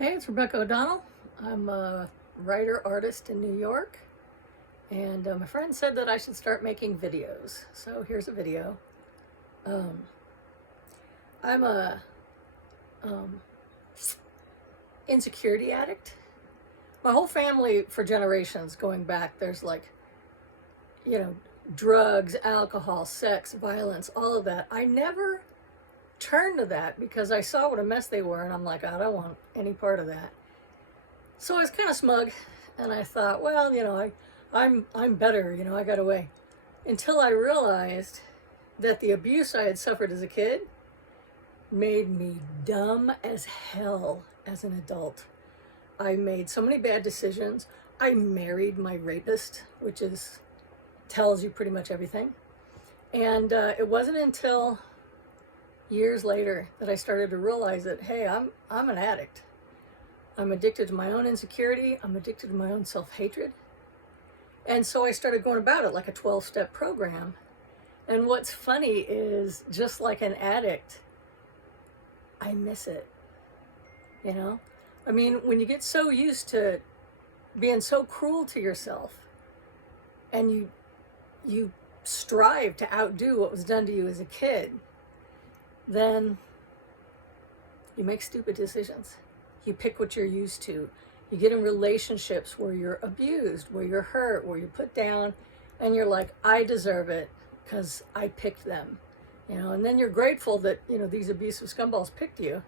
Hey, it's Rebecca O'Donnell. I'm a writer artist in New York, and my friend said that I should start making videos. So here's a video. Um, I'm a um, insecurity addict. My whole family, for generations going back, there's drugs, alcohol, sex, violence, all of that. I never turned to that because I saw what a mess they were, and I'm like, I don't want any part of that. So I was kind of smug, and I thought, well, I'm better. I got away. Until I realized that the abuse I had suffered as a kid made me dumb as hell as an adult. I made so many bad decisions. I married my rapist, which tells you pretty much everything. And it wasn't until years later that I started to realize that, hey, I'm an addict. I'm addicted to my own insecurity. I'm addicted to my own self-hatred. And so I started going about it like a 12-step program. And what's funny is, just like an addict, I miss it. I mean, when you get so used to being so cruel to yourself, and you strive to outdo what was done to you as a kid, then you make stupid decisions. You pick what you're used to. You get in relationships where you're abused, where you're hurt, where you're put down, and you're like, I deserve it because I picked them. And then you're grateful that, these abusive scumballs picked you.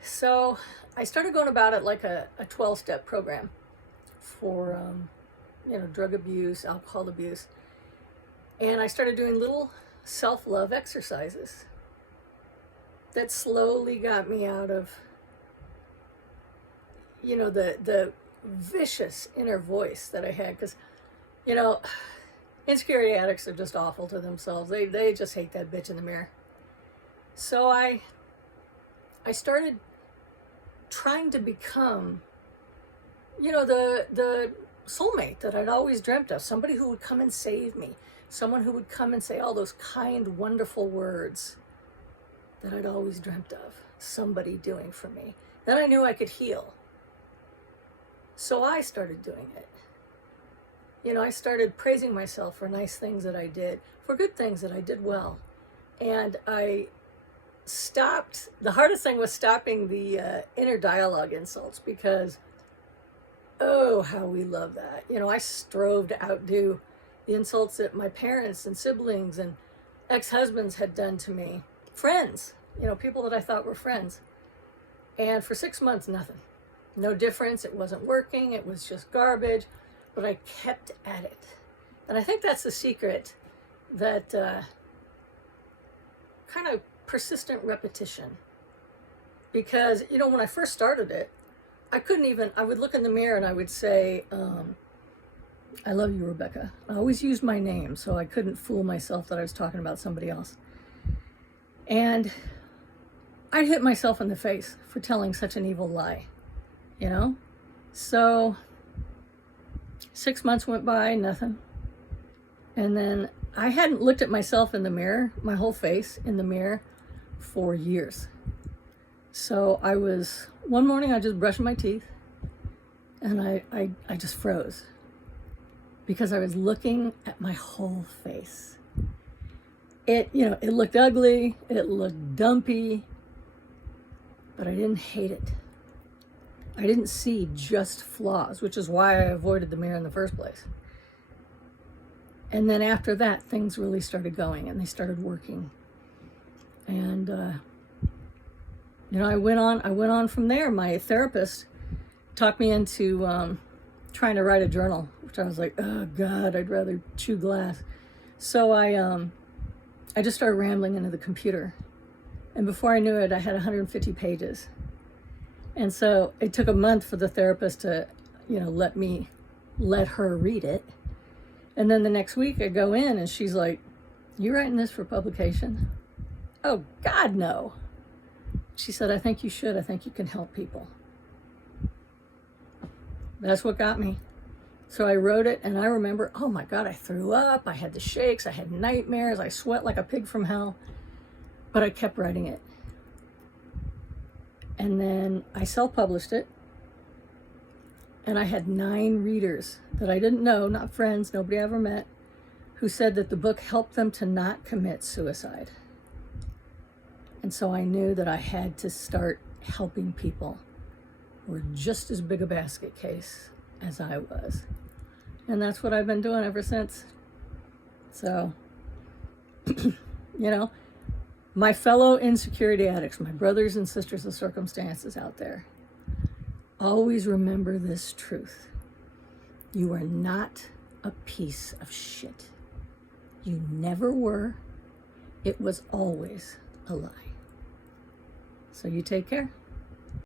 So I started going about it like a 12-step program for, drug abuse, alcohol abuse. And I started doing little self-love exercises that slowly got me out of, the vicious inner voice that I had. Because, insecurity addicts are just awful to themselves. They just hate that bitch in the mirror. So I started trying to become, the soulmate that I'd always dreamt of. Somebody who would come and save me. Someone who would come and say all those kind, wonderful words that I'd always dreamt of. Somebody doing for me. Then I knew I could heal. So I started doing it. I started praising myself for nice things that I did, for good things that I did well. And I stopped. The hardest thing was stopping the inner dialogue insults, because, oh, how we love that. I strove to outdo the insults that my parents and siblings and ex-husbands had done to me. Friends, people that I thought were friends. And for 6 months, nothing. No difference. It wasn't working. It was just garbage. But I kept at it. And I think that's the secret, that kind of persistent repetition. Because, when I first started it, I would look in the mirror and I would say, I love you, Rebecca. I always used my name, so I couldn't fool myself that I was talking about somebody else. And I'd hit myself in the face for telling such an evil lie, So 6 months went by, nothing. And then I hadn't looked at myself in the mirror, my whole face in the mirror, for years. So one morning I just brushed my teeth, and I just froze, because I was looking at my whole face. It looked ugly, it looked dumpy, but I didn't hate it. I didn't see just flaws, which is why I avoided the mirror in the first place. And then after that, things really started going, and they started working. And, I went on from there. My therapist talked me into trying to write a journal, which I was like, oh God, I'd rather chew glass. So I just started rambling into the computer. And before I knew it, I had 150 pages. And so it took a month for the therapist to, let her read it. And then the next week I go in and she's like, you writing this for publication? Oh, God, no. She said, I think you should. I think you can help people. That's what got me. So I wrote it, and I remember, oh my God, I threw up. I had the shakes. I had nightmares. I sweat like a pig from hell. But I kept writing it. And then I self-published it. And I had 9 readers that I didn't know, not friends, nobody I ever met, who said that the book helped them to not commit suicide. And so I knew that I had to start helping people who were just as big a basket case as I was. And that's what I've been doing ever since. So, you know, my fellow insecurity addicts, my brothers and sisters of circumstances out there, always remember this truth. You are not a piece of shit. You never were. It was always a lie. So you take care.